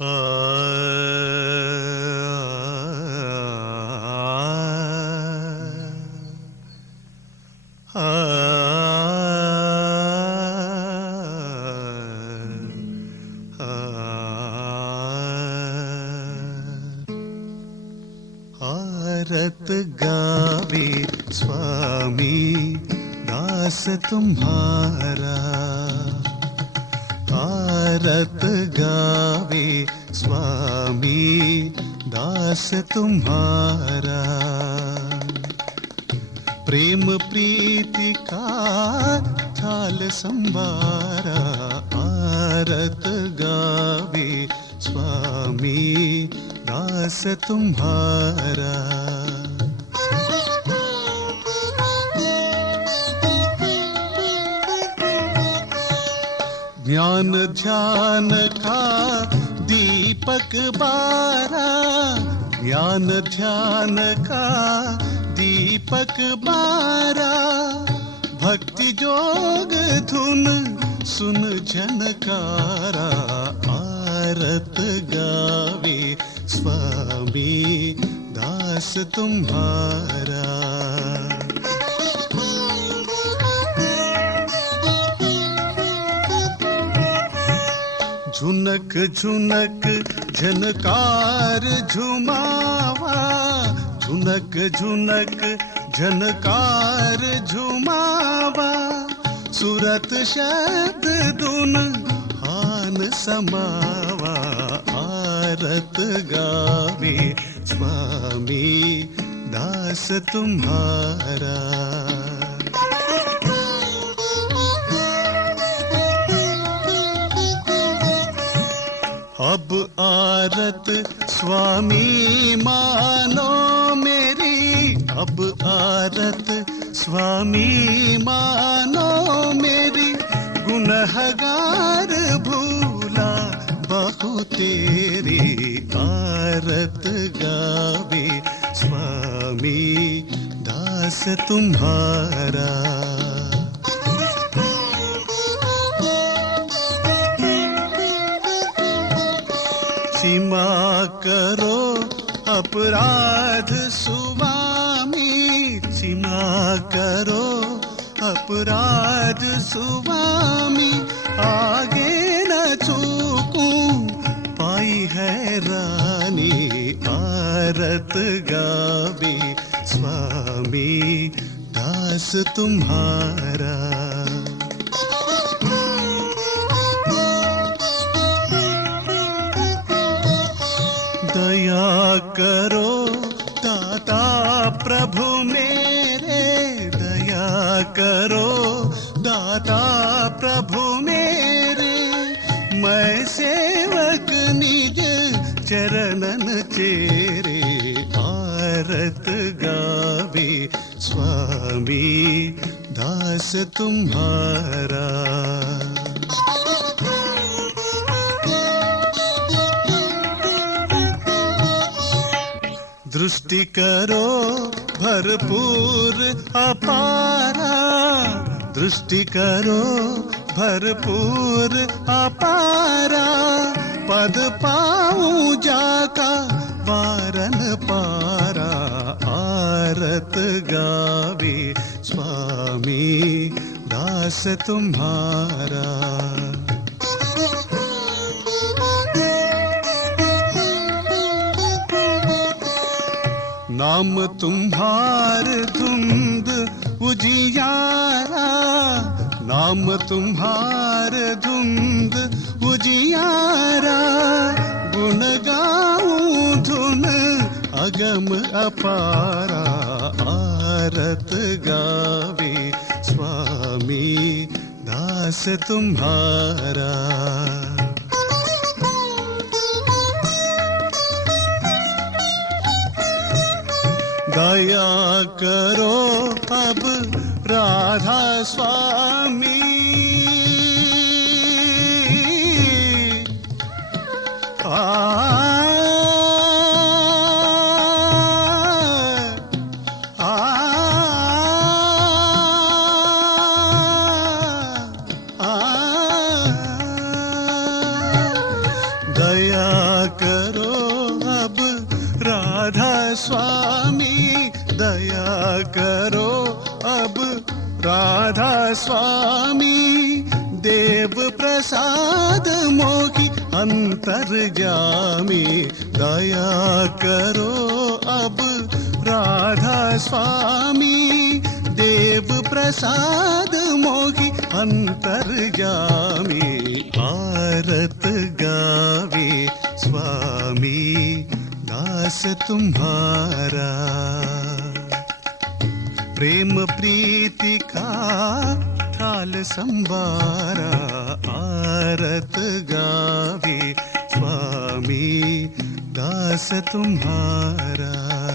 आ, आ, आरत गावे स्वामी दास तुम्हारा। आरत गावे स्वामी दास तुम्हारा। प्रेम प्रीति का थाल संभारा। आरत गावे स्वामी दास तुम्हारा। ज्ञान ध्यान का दीपक बारा। ज्ञान ध्यान का दीपक बारा। भक्ति जोग धुन सुन झनकारा। आरत गावे स्वामी दास तुम्हारा। झुनक झुनक झनकार झुमावा। झुनक झुनक झनकार झुमावा। सुरत शब्द धुन हान समावा। आरत गावे स्वामी दास तुम्हारा। अब आरत स्वामी मानो मेरी। अब आरत स्वामी मानो मेरी। गुनहगार भूला बहु तेरी। आरत गावे स्वामी दास तुम्हारा। क्षमा करो अपराध स्वामी। क्षमा करो अपराध स्वामी। आगे न चूकूं पाई हैरानी। आरत गावे स्वामी दास तुम्हारा। दया करो दाता प्रभु मेरे। दया करो दाता प्रभु मेरे। मैं सेवक निज चरणन चेरे। आरत गावे स्वामी दास तुम्हारा। दृष्टि करो भरपूर अपारा। दृष्टि करो भरपूर अपारा। पद पाऊं जाका वारन पारा। आरत गावे स्वामी दास तुम्हारा। नाम तुम्हार धुंध उजियारा। नाम तुम्हार धुंध उजियारा। गुण गाऊं धुन अगम अपारा। आरत गावे स्वामी दास तुम्हारा। दया करो अब राधा स्वामी। दया दया करो अब राधा स्वामी, दया करो अब राधा स्वामी। देव प्रसाद मोहि अंतर्जामी, दया करो अब राधा स्वामी। देव प्रसाद मोहि अंतर्जामी, आरत गावे स्वामी दास तुम्हारा। प्रेम प्रीति का थाल संबारा, आरत गावे स्वामी दास तुम्हारा।